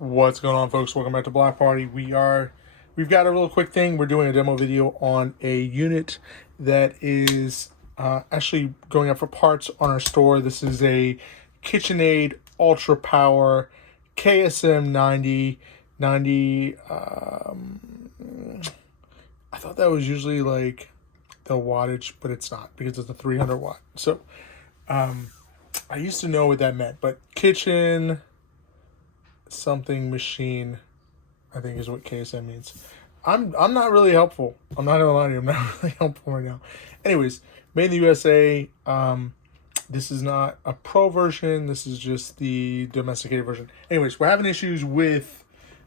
What's going on, folks? Welcome back to Block Party. We've got a real quick thing. We're doing a demo video on a unit that is actually going up for parts on our store. This is a KitchenAid Ultra Power KSM90. I thought that was usually like the wattage, but it's not because it's a 300 watt. So I used to know what that meant, but kitchen something machine, I think is what KSM means. I'm not really helpful. I'm not gonna lie to you, I'm not really helpful right now. Anyways, made in the USA. This is not a pro version, this is just the domesticated version. Anyways, we're having issues with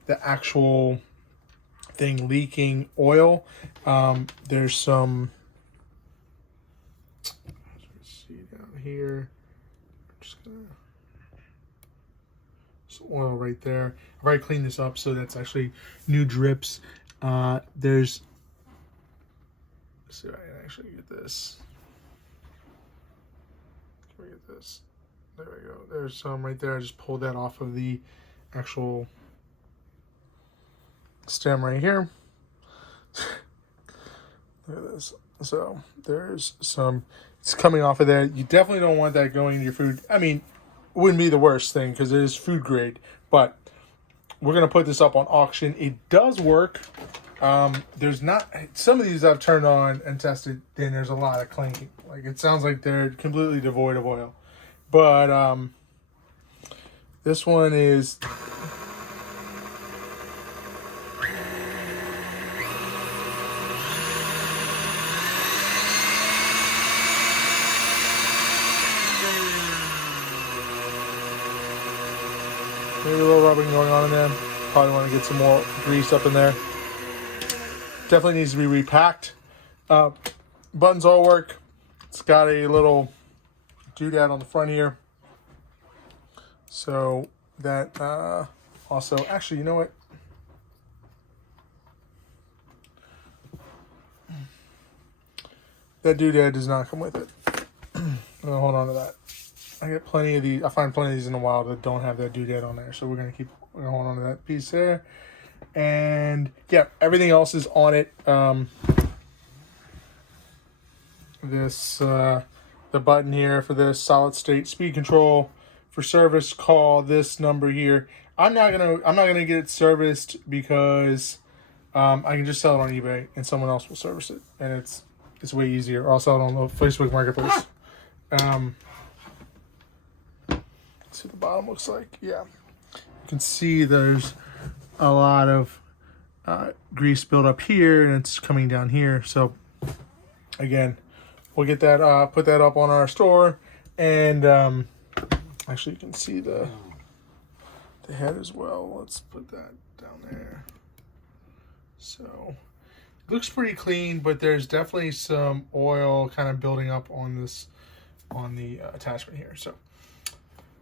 the actual thing leaking oil. There's some, let's see down here. I'm just gonna, oil right there. I've already cleaned this up, so that's actually new drips. There's, let's see if I can actually get this. Can we get this? There we go. There's some right there. I just pulled that off of the actual stem right here. Look at this. So there's some, it's coming off of there. You definitely don't want that going into your food. I mean, wouldn't be the worst thing because it is food grade, but we're gonna put this up on auction. It does work. There's not, some of these I've turned on and tested, then there's a lot of clanking. Like it sounds like they're completely devoid of oil, but this one is, maybe a little rubbing going on in there. Probably want to get some more grease up in there. Definitely needs to be repacked. Buttons all work. It's got a little doodad on the front here. So that also, actually, you know what? That doodad does not come with it. I'm gonna hold on to that. I get plenty of these. I find plenty of these in the wild that don't have that doodad on there. So we're gonna hold on to that piece there. And yeah, everything else is on it. The button here for this solid state speed control. For service, call this number here. I'm not gonna get it serviced because I can just sell it on eBay and someone else will service it, and it's way easier. Or I'll sell it on the Facebook Marketplace. See what the bottom looks like. Yeah, you can see there's a lot of grease built up here and it's coming down here. So again, we'll get that put that up on our store, and actually you can see the head as well. Let's put that down there. So it looks pretty clean, but there's definitely some oil kind of building up on this, on the attachment here. So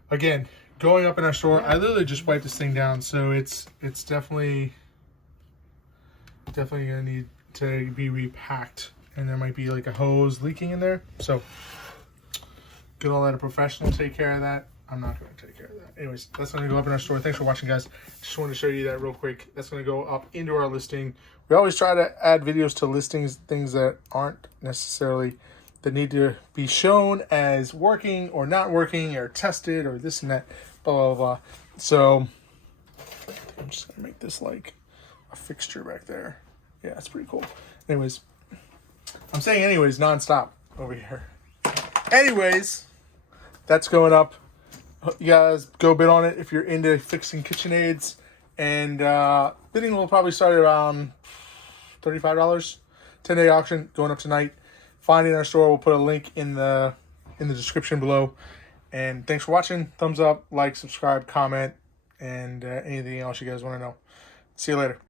again, going up in our store, I literally just wiped this thing down, so it's definitely gonna need to be repacked, and there might be like a hose leaking in there. So get all that a professional take care of that. I'm not gonna take care of that. Anyways, that's gonna go up in our store. Thanks for watching, guys. Just wanted to show you that real quick. That's gonna go up into our listing. We always try to add videos to listings, things that aren't necessarily, that need to be shown as working or not working or tested or this and that, blah, blah, blah. So I'm just gonna make this like a fixture back there. Yeah, it's pretty cool. Anyways, I'm saying anyways nonstop over here. Anyways, that's going up. You guys go bid on it if you're into fixing KitchenAids, and bidding will probably start around $35. 10-day auction going up tonight. Find it in our store. We'll put a link in the description below. And thanks for watching. Thumbs up, like, subscribe, comment, and anything else you guys want to know. See you later.